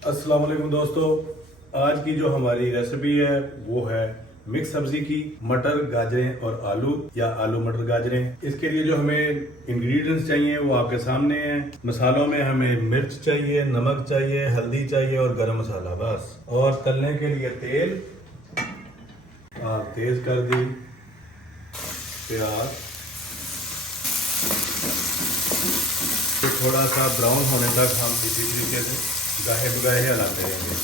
अस्सलाम वालेकुम दोस्तों, आज की जो हमारी रेसिपी है वो है मिक्स सब्जी की मटर गाजरें और आलू या आलू मटर गाजरें। इसके लिए जो हमें इंग्रेडिएंट्स चाहिए वो आपके सामने हैं। मसालों में हमें मिर्च चाहिए, नमक चाहिए, हल्दी चाहिए और गरम मसाला बस। और तलने के लिए तेल तेज कर दी, प्याज तो थोड़ा सा ब्राउन होने तक हम इसी तरीके से गाहे बगाहे हिलाते रहेंगे।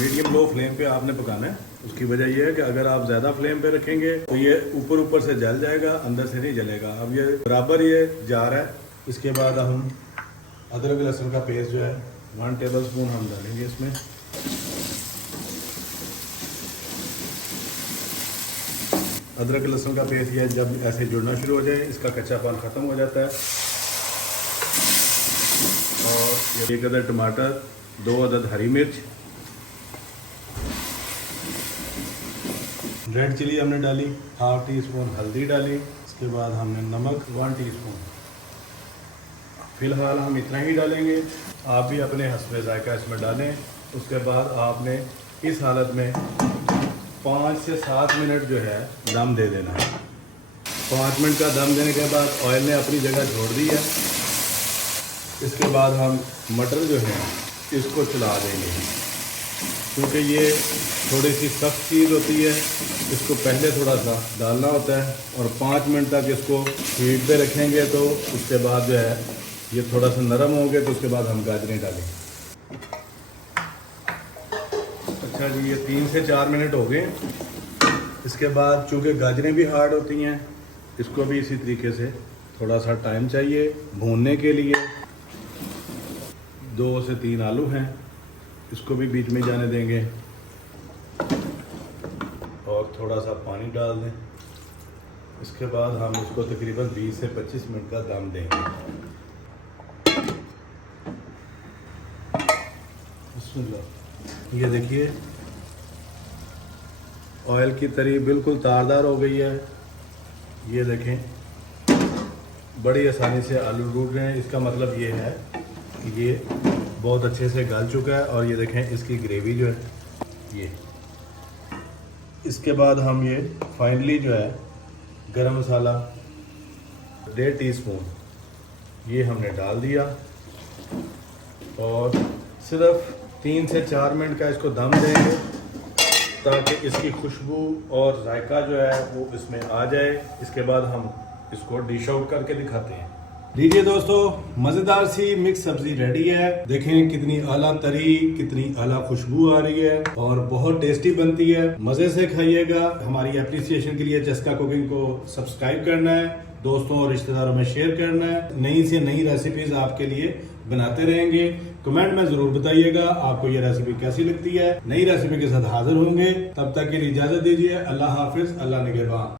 मीडियम लो फ्लेम पे आपने पकाना है। उसकी वजह यह है कि अगर आप ज़्यादा फ्लेम पे रखेंगे तो ये ऊपर ऊपर से जल जाएगा, अंदर से नहीं जलेगा। अब ये बराबर ये जा रहा है। इसके बाद हम अदरक लहसुन का पेस्ट जो है 1 टेबल स्पून हम डालेंगे इसमें। अदरक लहसुन का पेस्ट ये जब ऐसे जुड़ना शुरू हो जाए, इसका कच्चापन ख़त्म हो जाता है। और 1 अदद टमाटर, 2 अदद हरी मिर्च, रेड चिली हमने डाली, ½ टीस्पून हल्दी डाली। इसके बाद हमने नमक 1 टीस्पून। फ़िलहाल हम इतना ही डालेंगे, आप भी अपने हस्बे जायका इसमें डालें। उसके बाद आपने इस हालत में 5 से 7 मिनट जो है दम दे देना है। 5 मिनट का दम देने के बाद ऑयल ने अपनी जगह छोड़ दी है। इसके बाद हम मटर जो है इसको चला देंगे, क्योंकि ये थोड़ी सी सख्त चीज़ होती है। इसको पहले थोड़ा सा डालना होता है और 5 मिनट तक इसको हीट पे रखेंगे। तो उसके बाद जो है ये थोड़ा सा नरम होंगे तो उसके बाद हम गाजरें डालेंगे। अच्छा जी, ये 3 से 4 मिनट हो गए। इसके बाद चूँकि गाजरें भी हार्ड होती हैं, इसको भी इसी तरीके से थोड़ा सा टाइम चाहिए भूनने के लिए। 2 से 3 आलू हैं, इसको भी बीच में जाने देंगे और थोड़ा सा पानी डाल दें। इसके बाद हम इसको तकरीबन 20 से 25 मिनट का दम देंगे। ये देखिए ऑयल की तरी बिल्कुल तारदार हो गई है। ये देखें बड़ी आसानी से आलू डूब रहे हैं। इसका मतलब ये है कि ये बहुत अच्छे से गल चुका है। और ये देखें इसकी ग्रेवी जो है ये। इसके बाद हम ये फाइनली जो है गरम मसाला 1.5 टीस्पून ये हमने डाल दिया और सिर्फ 3 से 4 मिनट का इसको दम देंगे ताकि इसकी खुशबू और जायका जो है वो इसमें आ जाए। इसके बाद हम इसको डिश आउट करके दिखाते हैं। लीजिए दोस्तों, मज़ेदार सी मिक्स सब्जी रेडी है। देखें कितनी आला तरी, कितनी आला खुशबू आ रही है और बहुत टेस्टी बनती है। मज़े से खाइएगा। हमारी एप्रिसिएशन के लिए जस्का कुकिंग को सब्सक्राइब करना है, दोस्तों और रिश्तेदारों में शेयर करना है। नई से नई रेसिपीज आपके लिए बनाते रहेंगे। कमेंट में जरूर बताइएगा आपको ये रेसिपी कैसी लगती है। नई रेसिपी के साथ हाजिर होंगे, तब तक के लिए इजाजत दीजिए। अल्लाह हाफिज, अल्लाह निगहबान।